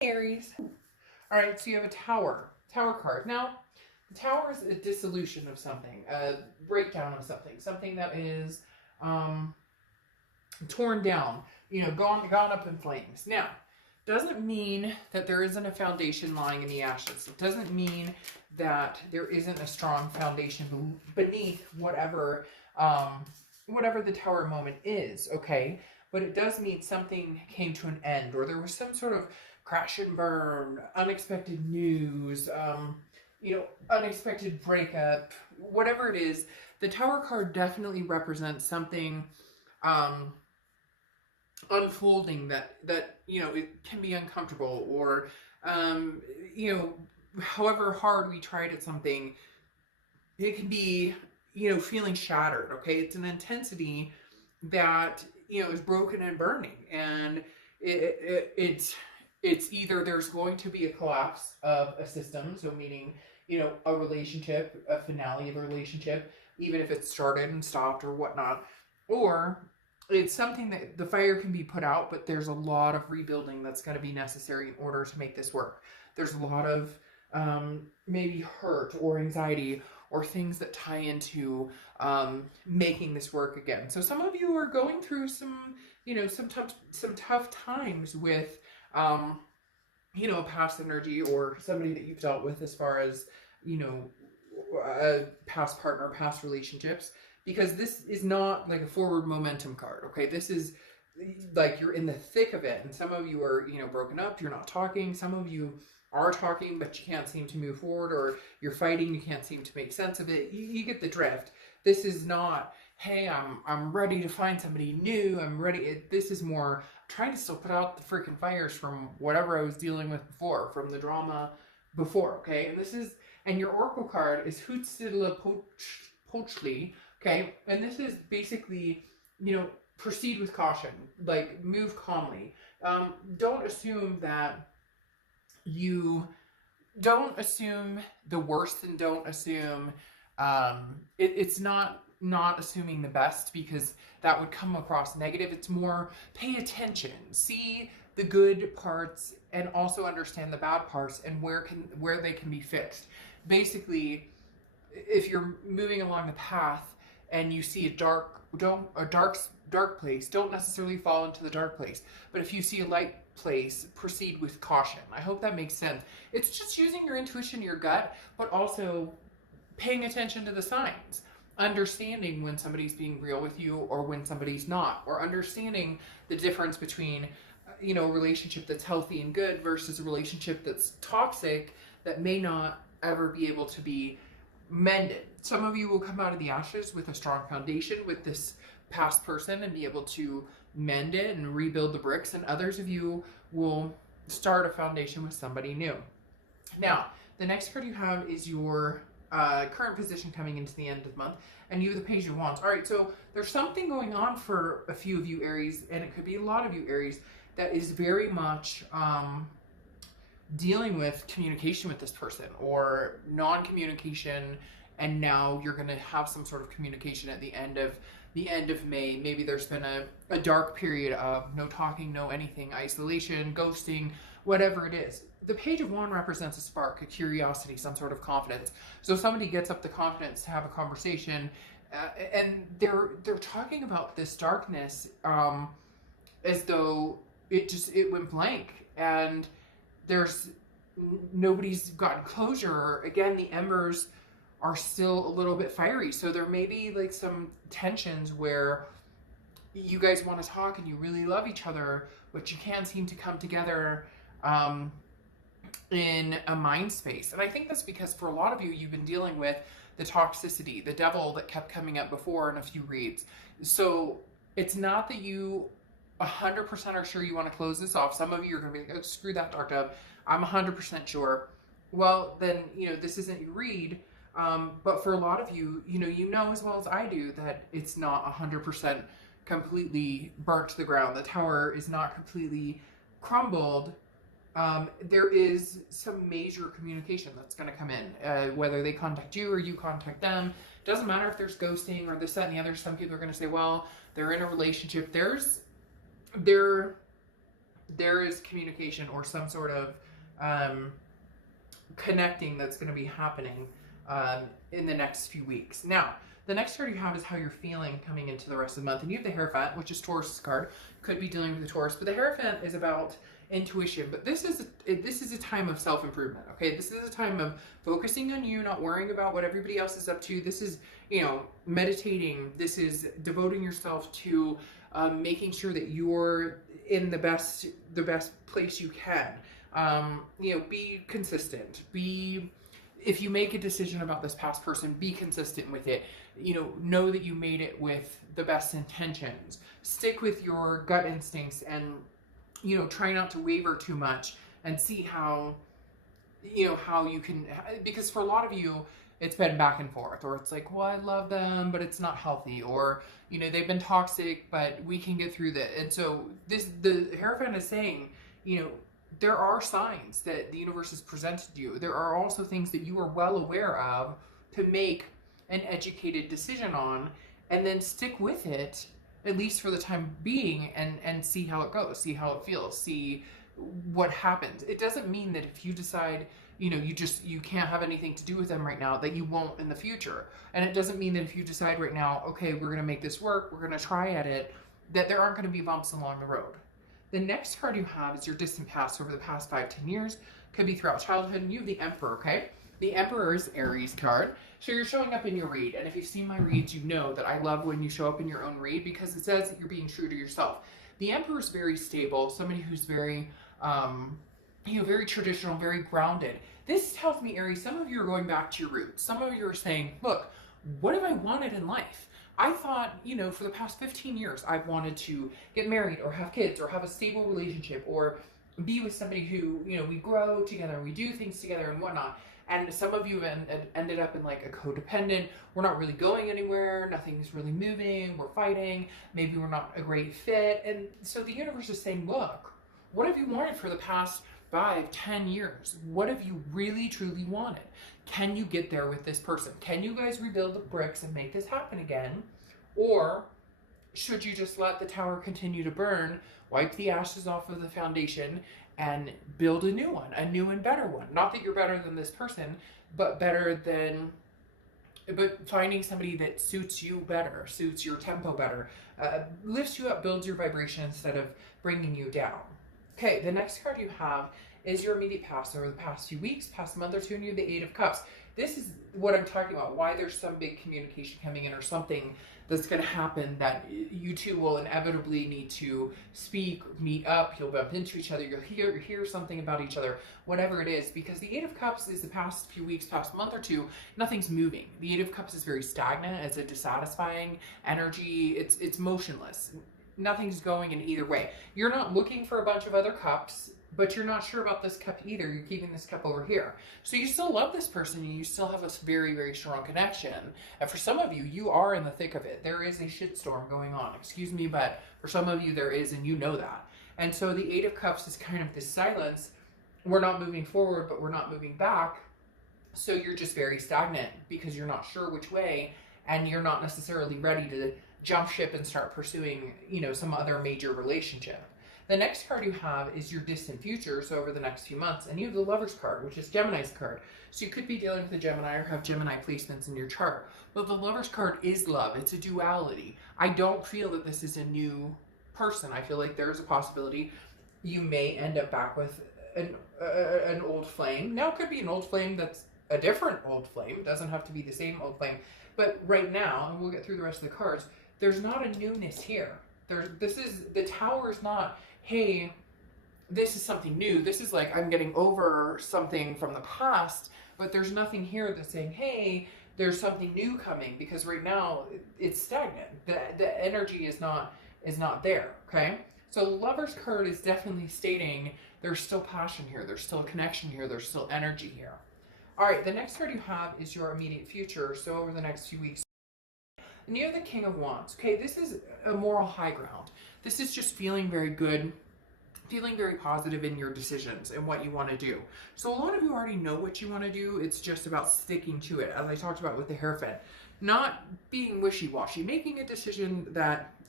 Aries. All right, so you have a tower card. Now, the tower is a dissolution of something, a breakdown of something, something that is torn down, gone up in flames. Now, doesn't mean that there isn't a foundation lying in the ashes. It doesn't mean that there isn't a strong foundation beneath whatever the tower moment is, okay? But it does mean something came to an end, or there was some sort of crash and burn, unexpected news, unexpected breakup, whatever it is. The Tower card definitely represents something unfolding that it can be uncomfortable, or however hard we tried at something, it can be feeling shattered. Okay, it's an intensity that is broken and burning, and it's either there's going to be a collapse of a system, so meaning a relationship, a finale of a relationship, even if it started and stopped or whatnot, or it's something that the fire can be put out, but there's a lot of rebuilding that's going to be necessary in order to make this work. There's a lot of maybe hurt or anxiety or things that tie into making this work again. So some of you are going through some tough times with a past energy, or somebody that you've dealt with as far as a past partner, past relationships. Because this is not like a forward momentum card, okay? This is like you're in the thick of it, and some of you are, broken up, you're not talking. Some of you are talking, but you can't seem to move forward, or you're fighting, you can't seem to make sense of it. You get the drift. This is not, hey, I'm ready to find somebody new, I'm ready. This is more trying to still put out the freaking fires from whatever I was dealing with before, from the drama before, okay? And your Oracle card is Hootstidla Pochli. Okay, and this is basically, proceed with caution, like move calmly. Don't assume the worst, and don't assume, it's not assuming the best, because that would come across negative. It's more pay attention, see the good parts, and also understand the bad parts and where they can be fixed. Basically, if you're moving along the path and you see a dark place, don't necessarily fall into the dark place. But if you see a light place, proceed with caution. I hope that makes sense. It's just using your intuition, your gut, but also paying attention to the signs. Understanding when somebody's being real with you or when somebody's not. Or understanding the difference between, a relationship that's healthy and good versus a relationship that's toxic that may not ever be able to be mended. Some of you will come out of the ashes with a strong foundation with this past person and be able to mend it and rebuild the bricks, and others of you will start a foundation with somebody new. Now, the next card you have is your current position coming into the end of the month, and you have the Page of Wands. All right, so there's something going on for a few of you Aries, and it could be a lot of you Aries, that is very much dealing with communication with this person, or non-communication, and now you're going to have some sort of communication at the end of May. Maybe there's been a dark period of no talking, no anything, isolation, ghosting, whatever it is. The Page of Wands represents a spark, a curiosity, some sort of confidence. So somebody gets up the confidence to have a conversation, and they're talking about this darkness as though it went blank, and nobody's gotten closure. Again, the embers are still a little bit fiery, so there may be like some tensions where you guys want to talk and you really love each other, but you can't seem to come together in a mind space. And I think that's because for a lot of you, you've been dealing with the toxicity, the devil that kept coming up before in a few reads. So it's not that you 100% are sure you want to close this off. Some of you are going to be like, oh, screw that, Dark Dove, I'm 100% sure. Well, then, this isn't your read. But for a lot of you, you know as well as I do that it's not 100% completely burnt to the ground. The tower is not completely crumbled. There is some major communication that's going to come in, whether they contact you or you contact them. Doesn't matter if there's ghosting or this, that, and the other. Some people are going to say, well, they're in a relationship. There there is communication or some sort of connecting that's going to be happening in the next few weeks. Now, the next card you have is how you're feeling coming into the rest of the month. And you have the Hierophant, which is Taurus card. Could be dealing with the Taurus, but the Hierophant is about intuition. But this is a time of self-improvement, okay? This is a time of focusing on you, not worrying about what everybody else is up to. This is, you know, meditating. This is devoting yourself to making sure that you're in the best place you can. You know, be consistent. If you make a decision about this past person, be consistent with it. You know that you made it with the best intentions. Stick with your gut instincts and, you know, try not to waver too much and see how, you know, how you can, because for a lot of you, it's been back and forth, or it's like, well, I love them, but it's not healthy, or, you know, they've been toxic, but we can get through that. And so the Hierophant is saying, you know, there are signs that the universe has presented you. There are also things that you are well aware of to make an educated decision on, and then stick with it, at least for the time being, and see how it goes, see how it feels, see what happens. It doesn't mean that if you decide, you know, you can't have anything to do with them right now, that you won't in the future. And it doesn't mean that if you decide right now, okay, we're going to make this work, we're going to try at it, that there aren't going to be bumps along the road. The next card you have is your distant past over the past 5-10 years. Could be throughout childhood. And you have the Emperor, okay? The Emperor is Aries card. So you're showing up in your read. And if you've seen my reads, you know that I love when you show up in your own read, because it says that you're being true to yourself. The Emperor is very stable, somebody who's very, you know, very traditional, very grounded. This tells me, Aries, some of you are going back to your roots. Some of you are saying, look, what have I wanted in life? I thought, you know, for the past 15 years, I've wanted to get married or have kids or have a stable relationship or be with somebody who, you know, we grow together, we do things together and whatnot. And some of you ended up in like a codependent, we're not really going anywhere, nothing's really moving, we're fighting, maybe we're not a great fit. And so the universe is saying, look, what have you wanted for the past 5-10 years? What have you really, truly wanted? Can you get there with this person? Can you guys rebuild the bricks and make this happen again? Or should you just let the tower continue to burn, wipe the ashes off of the foundation, and build a new one, a new and better one? Not that you're better than this person, but finding somebody that suits you better, suits your tempo better, lifts you up, builds your vibration instead of bringing you down. Okay, the next card you have is your immediate past over the past few weeks, past month or two, and you have the Eight of Cups. This is what I'm talking about, why there's some big communication coming in or something that's going to happen that you two will inevitably need to speak, meet up, you'll bump into each other, you'll hear something about each other, whatever it is, because the Eight of Cups is the past few weeks, past month or two, nothing's moving. The Eight of Cups is very stagnant, it's a dissatisfying energy, it's motionless. Nothing's going in either way. You're not looking for a bunch of other cups, but you're not sure about this cup either. You're keeping this cup over here. So you still love this person and you still have a very, very strong connection. And for some of you, you are in the thick of it. There is a shitstorm going on. Excuse me, but for some of you there is, and you know that. And so the Eight of Cups is kind of this silence. We're not moving forward, but we're not moving back. So you're just very stagnant because you're not sure which way, and you're not necessarily ready to jump ship and start pursuing, you know, some other major relationship. The next card you have is your distant future, so over the next few months, and you have the Lover's card, which is Gemini's card. So you could be dealing with a Gemini or have Gemini placements in your chart. But the Lover's card is love. It's a duality. I don't feel that this is a new person. I feel like there's a possibility you may end up back with an old flame. Now it could be an old flame that's a different old flame. It doesn't have to be the same old flame. But right now, and we'll get through the rest of the cards, there's not a newness here. The tower is not, hey, this is something new. This is like, I'm getting over something from the past, but there's nothing here that's saying, hey, there's something new coming, because right now it's stagnant. The energy is not there, okay? So the Lover's card is definitely stating there's still passion here, there's still a connection here, there's still energy here. All right, the next card you have is your immediate future, so over the next few weeks. And you have the King of Wands. Okay, this is a moral high ground. This is just feeling very good, feeling very positive in your decisions and what you want to do. So a lot of you already know what you want to do. It's just about sticking to it, as I talked about with the Hierophant. Not being wishy-washy, making a decision that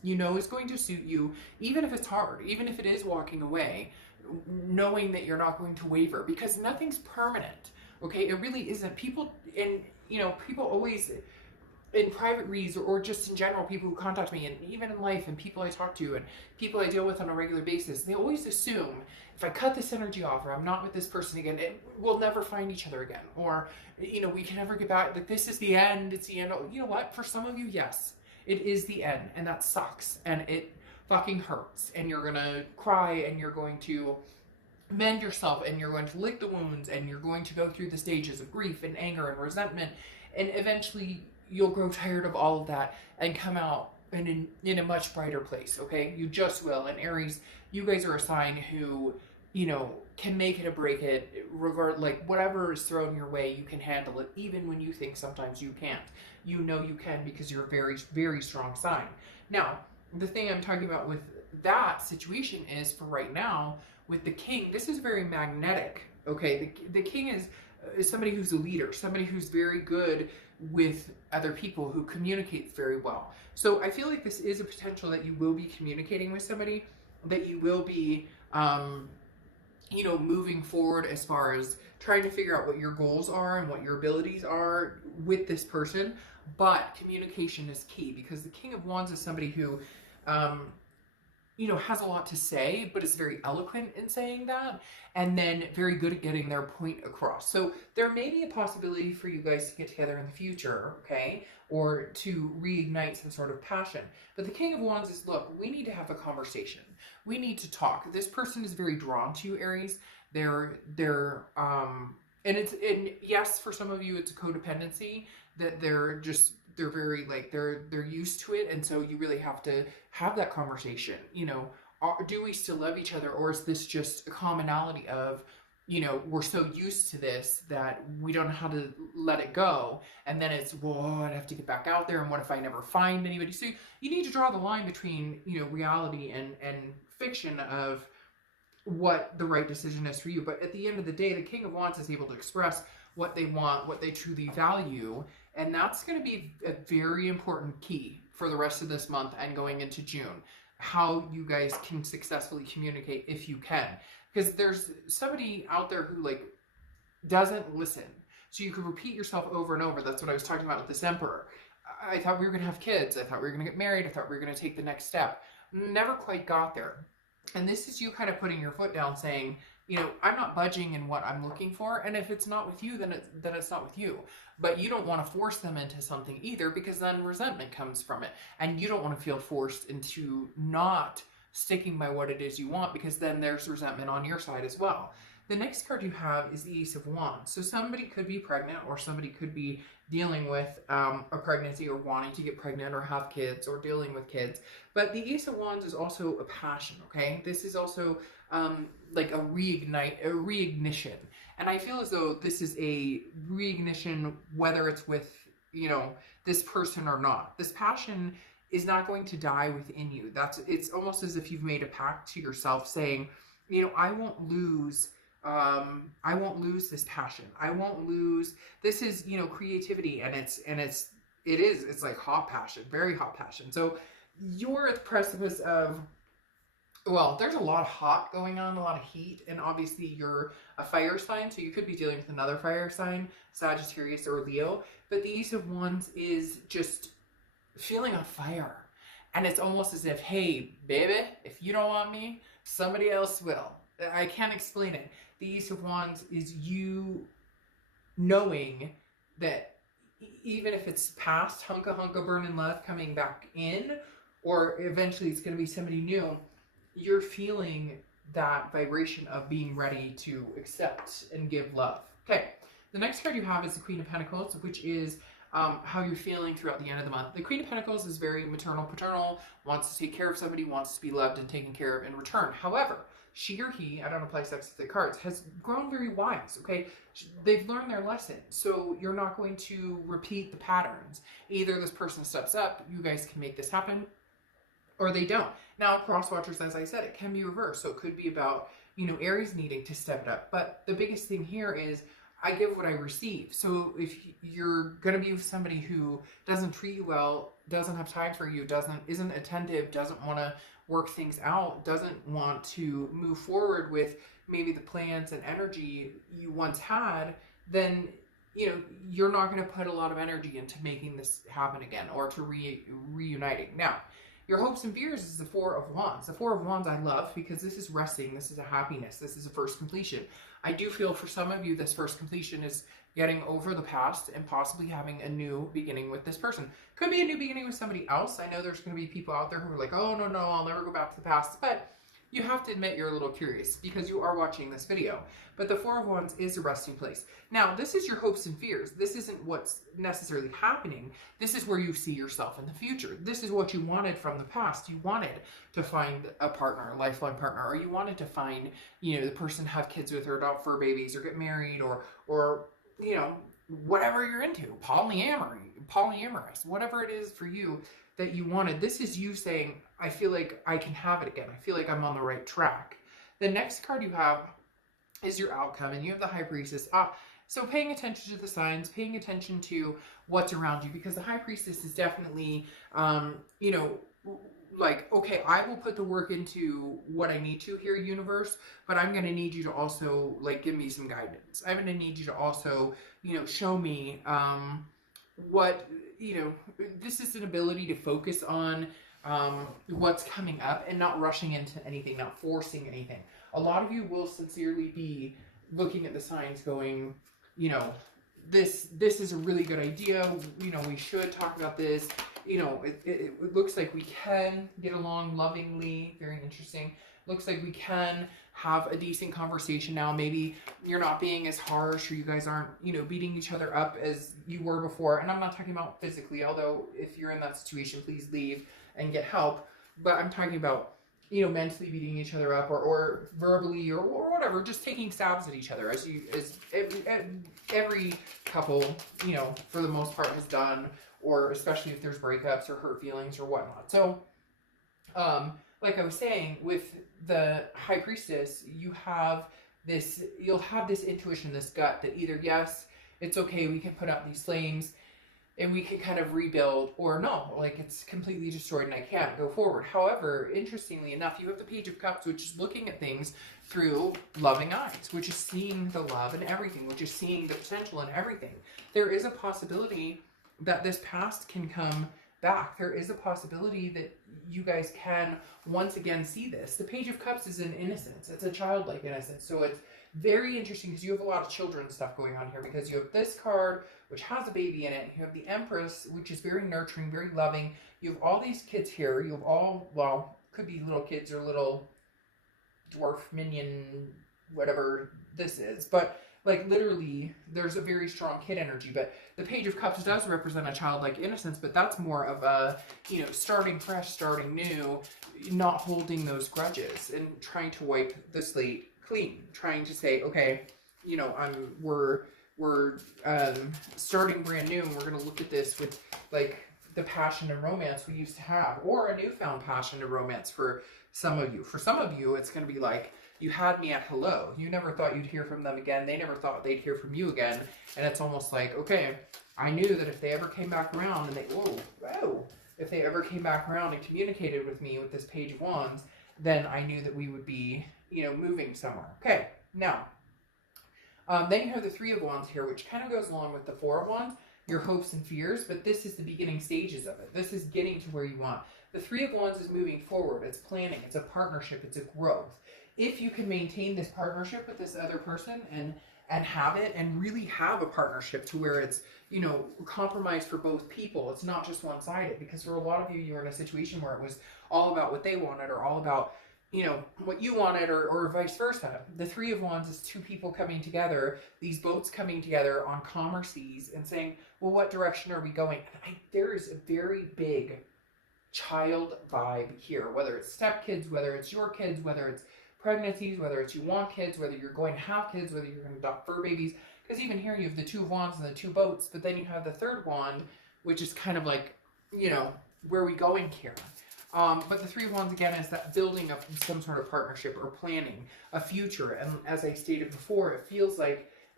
you know is going to suit you, even if it's hard, even if it is walking away, knowing that you're not going to waver, because nothing's permanent. Okay, it really isn't. People, and you know, people always in private reads, or just in general, people who contact me, and even in life, and people I talk to, and people I deal with on a regular basis, they always assume if I cut this energy off, or I'm not with this person again, we'll never find each other again, or you know, we can never get back. That this is the end. It's the end. You know what? For some of you, yes, it is the end, and that sucks, and it fucking hurts, and you're gonna cry, and you're going to mend yourself, and you're going to lick the wounds, and you're going to go through the stages of grief and anger and resentment, and eventually you'll grow tired of all of that and come out in a much brighter place, okay? You just will. And Aries, you guys are a sign who, you know, can make it or break it, like whatever is thrown your way, you can handle it, even when you think sometimes you can't. You know you can, because you're a very, very strong sign. Now, the thing I'm talking about with that situation is, for right now, with the King, this is very magnetic, okay? The King is somebody who's a leader, somebody who's very good with other people, who communicates very well. So I feel like this is a potential that you will be communicating with somebody, that you will be, you know, moving forward as far as trying to figure out what your goals are and what your abilities are with this person. But communication is key, because the King of Wands is somebody who, you know, has a lot to say, but is very eloquent in saying that, and then very good at getting their point across. So there may be a possibility for you guys to get together in the future, okay, or to reignite some sort of passion. But the King of Wands is, look, we need to have a conversation. We need to talk. This person is very drawn to you, Aries. And yes, for some of you, it's a codependency, that they're very, like, they're used to it, and so you really have to have that conversation. You know, do we still love each other, or is this just a commonality of, you know, we're so used to this that we don't know how to let it go, and then it's, well, I'd have to get back out there, and what if I never find anybody? So you need to draw the line between, you know, reality and fiction of what the right decision is for you. But at the end of the day, the King of Wands is able to express what they want, what they truly value, and that's going to be a very important key for the rest of this month and going into June. How you guys can successfully communicate, if you can. Because there's somebody out there who, like, doesn't listen. So you could repeat yourself over and over. That's what I was talking about with this Emperor. I thought we were going to have kids. I thought we were going to get married. I thought we were going to take the next step. Never quite got there. And this is you kind of putting your foot down, saying, you know, I'm not budging in what I'm looking for, and if it's not with you, then it's not with you. But you don't want to force them into something either, because then resentment comes from it, and you don't want to feel forced into not sticking by what it is you want, because then there's resentment on your side as well. The next card you have is the Ace of Wands. So somebody could be pregnant, or somebody could be dealing with a pregnancy, or wanting to get pregnant, or have kids, or dealing with kids. But the Ace of Wands is also a passion, okay? This is also like a reignition. And I feel as though this is a reignition, whether it's with, you know, this person or not. This passion is not going to die within you. It's almost as if you've made a pact to yourself, saying, you know, I won't lose this passion. I won't lose. This is, you know, creativity, and it's like hot passion, very hot passion. So you're at the precipice of, well, there's a lot of hot going on, a lot of heat, and obviously you're a fire sign, so you could be dealing with another fire sign, Sagittarius or Leo. But the Ace of Wands is just feeling on fire. And it's almost as if, hey, baby, if you don't want me, somebody else will. I can't explain it. The Ace of Wands is you knowing that even if it's past hunka burning love coming back in, or eventually it's going to be somebody new, you're feeling that vibration of being ready to accept and give love. Okay, the next card you have is the Queen of Pentacles, which is how you're feeling throughout the end of the month. The Queen of Pentacles is very maternal, paternal, wants to take care of somebody, wants to be loved and taken care of in return. However, she or he, I don't apply sexist cards, has grown very wise, okay? They've learned their lesson, so you're not going to repeat the patterns. Either this person steps up, you guys can make this happen, or they don't. Now, cross watchers, as I said, it can be reversed. So it could be about, you know, Aries needing to step it up. But the biggest thing here is I give what I receive. So if you're going to be with somebody who doesn't treat you well, doesn't have time for you, isn't attentive, doesn't want to work things out, doesn't want to move forward with maybe the plans and energy you once had, then you're not going to put a lot of energy into making this happen again or to reuniting. Now, your hopes and fears is the Four of Wands. The Four of Wands I love because this is resting, this is a happiness, this is a first completion. I do feel for some of you this first completion is getting over the past and possibly having a new beginning with this person. Could be a new beginning with somebody else. I know there's going to be people out there who are like, oh, no, I'll never go back to the past. But you have to admit you're a little curious because you are watching this video. But the Four of Wands is a resting place. Now, this is your hopes and fears. This isn't what's necessarily happening. This is where you see yourself in the future. This is what you wanted from the past. You wanted to find a partner, a lifelong partner, or you wanted to find, the person have kids with or adopt fur babies or get married or whatever you're into, polyamorous, whatever it is for you that you wanted. This is you saying, I feel like I can have it again. I feel like I'm on the right track. The next card you have is your outcome, and you have the High Priestess. So paying attention to the signs, paying attention to what's around you, because the High Priestess is definitely, like, okay, I will put the work into what I need to here, universe, but I'm going to need you to also, like, give me some guidance. I'm going to need you to also, show me what, this is an ability to focus on what's coming up and not rushing into anything, not forcing anything. A lot of you will sincerely be looking at the signs going, this is a really good idea. We should talk about this. It looks like we can get along lovingly. Very interesting. Looks like we can have a decent conversation now. Maybe you're not being as harsh, or you guys aren't, beating each other up as you were before. And I'm not talking about physically, although if you're in that situation, please leave and get help. But I'm talking about, mentally beating each other up or verbally or whatever, just taking stabs at each other as every couple, for the most part has done, or especially if there's breakups or hurt feelings or whatnot. So, like I was saying, with the High Priestess, you'll have this intuition, this gut that either, yes, it's okay, we can put out these flames and we can kind of rebuild, or no, like it's completely destroyed and I can't go forward. However, interestingly enough, you have the Page of Cups, which is looking at things through loving eyes, which is seeing the love in everything, which is seeing the potential in everything. There is a possibility that this past can come back. There is a possibility that you guys can once again see this. The Page of Cups is an innocence. It's a childlike innocence. So it's very interesting because you have a lot of children's stuff going on here, because you have this card, which has a baby in it. You have the Empress, which is very nurturing, very loving. You have all these kids here. You have all, well, could be little kids or little dwarf minion, whatever this is. But like literally, there's a very strong kid energy. But the Page of Cups does represent a childlike innocence, but that's more of a, starting fresh, starting new, not holding those grudges and trying to wipe the slate clean, trying to say, okay, we're starting brand new, and we're going to look at this with like the passion and romance we used to have, or a newfound passion and romance for some of you. For some of you, it's going to be like, you had me at hello. You never thought you'd hear from them again. They never thought they'd hear from you again. And it's almost like, okay, I knew that if they ever came back around and if they ever came back around and communicated with me with this Page of Wands, then I knew that we would be, moving somewhere. Okay, now, then you have the Three of Wands here, which kind of goes along with the Four of Wands, your hopes and fears, but this is the beginning stages of it. This is getting to where you want. The Three of Wands is moving forward. It's planning. It's a partnership. It's a growth. If you can maintain this partnership with this other person and have it and really have a partnership to where it's, compromised for both people. It's not just one-sided, because for a lot of you, you're in a situation where it was all about what they wanted or all about, what you wanted or vice versa. The Three of Wands is two people coming together, these boats coming together on calmer seas and saying, well, what direction are we going? There is a very big child vibe here, whether it's stepkids, whether it's your kids, whether it's pregnancies, whether it's you want kids, whether you're going to have kids, whether you're going to adopt fur babies. Because even here you have the Two of Wands and the two boats, but then you have the third wand, which is kind of like, where are we going here? But the Three of Wands, again, is that building up some sort of partnership or planning a future. And as I stated before, it feels like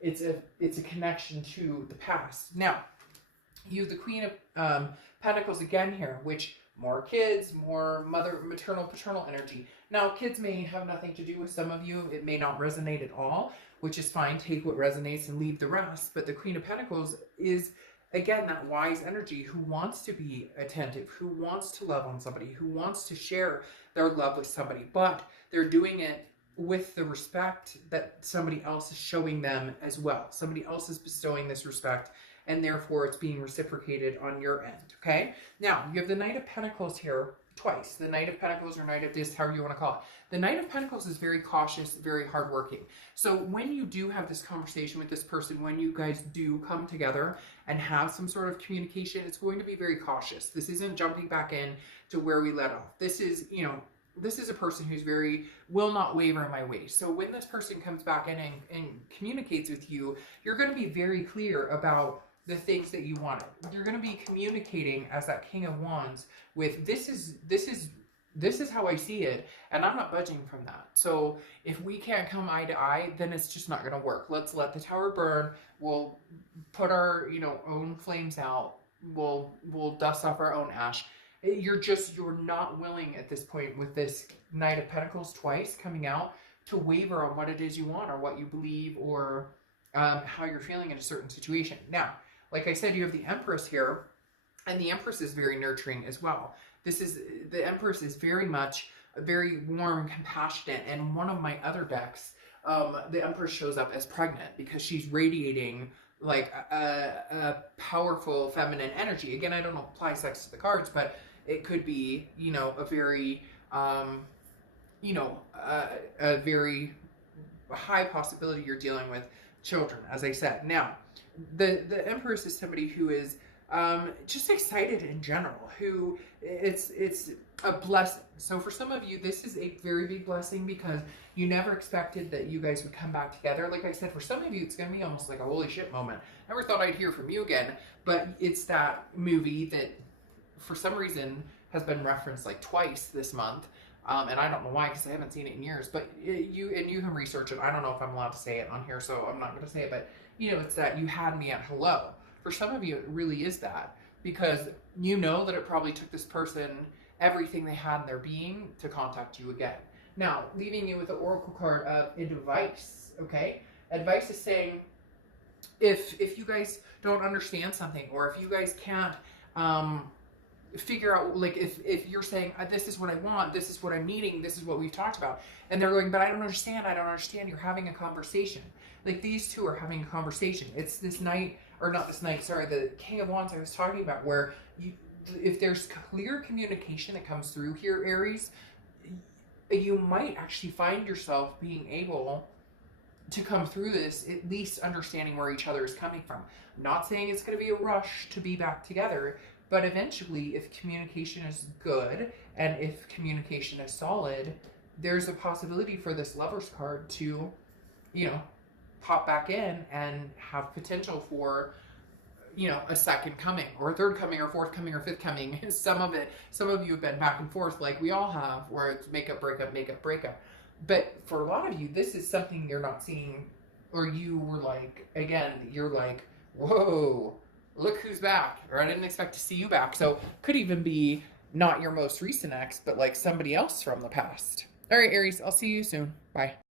it's a connection to the past. Now, you have the Queen of Pentacles again here, which more kids, more maternal, paternal energy. Now, kids may have nothing to do with some of you. It may not resonate at all, which is fine. Take what resonates and leave the rest. But the Queen of Pentacles is, again, that wise energy who wants to be attentive, who wants to love on somebody, who wants to share their love with somebody, but they're doing it with the respect that somebody else is showing them as well. Somebody else is bestowing this respect, and therefore it's being reciprocated on your end, okay? Now, you have the Knight of Pentacles here twice. The Knight of Pentacles or Knight of this, however you want to call it. The Knight of Pentacles is very cautious, very hardworking. So when you do have this conversation with this person, when you guys do come together and have some sort of communication, it's going to be very cautious. This isn't jumping back in to where we let off. This is, you know, this is a person who's will not waver in my ways. So when this person comes back in and communicates with you, you're going to be very clear about the things that you wanted. You're going to be communicating as that King of Wands with this is how I see it, and I'm not budging from that. So if we can't come eye to eye, then it's just not going to work. Let's let the tower burn. We'll put our, you know, own flames out. We'll dust off our own ash. You're not willing at this point with this Knight of Pentacles twice coming out to waver on what it is you want or what you believe or how you're feeling in a certain situation. Now, like I said, you have the Empress here, and the Empress is very nurturing as well. The Empress is very much very warm, compassionate, and one of my other decks, the Empress shows up as pregnant because she's radiating like a powerful feminine energy. Again, I don't apply sex to the cards, but it could be, you know, a very, you know, a very high possibility you're dealing with children, as I said. Now, the Empress is somebody who is just excited in general, who it's a blessing. So for some of you, this is a very big blessing because you never expected that you guys would come back together. Like I said, for some of you, it's going to be almost like a holy shit moment. Never thought I'd hear from you again, but it's that movie that for some reason has been referenced like twice this month. And I don't know why, because I haven't seen it in years, but you can research it. I don't know if I'm allowed to say it on here, so I'm not going to say it, but you know, it's that You Had Me at Hello. For some of you, it really is that, because you know that it probably took this person everything they had in their being to contact you again. Now, leaving you with the Oracle card of advice, okay? Advice is saying, if you guys don't understand something, or if you guys can't figure out, like if you're saying, this is what I want, this is what I'm needing, this is what we've talked about, and they're going, but I don't understand, you're having a conversation. Like these two are having a conversation. It's this night, or not this night, sorry, the King of Wands I was talking about, where if there's clear communication that comes through here, Aries, you might actually find yourself being able to come through this, at least understanding where each other is coming from. I'm not saying it's going to be a rush to be back together, but eventually, if communication is good and if communication is solid, there's a possibility for this Lover's card to, you know, pop back in and have potential for, you know, a second coming or a third coming or fourth coming or fifth coming. Some of you have been back and forth like we all have, where it's makeup, breakup. But for a lot of you, this is something you're not seeing, or you were like, again, you're like, whoa, look who's back, or I didn't expect to see you back. So could even be not your most recent ex, but like somebody else from the past. All right, Aries, I'll see you soon. Bye.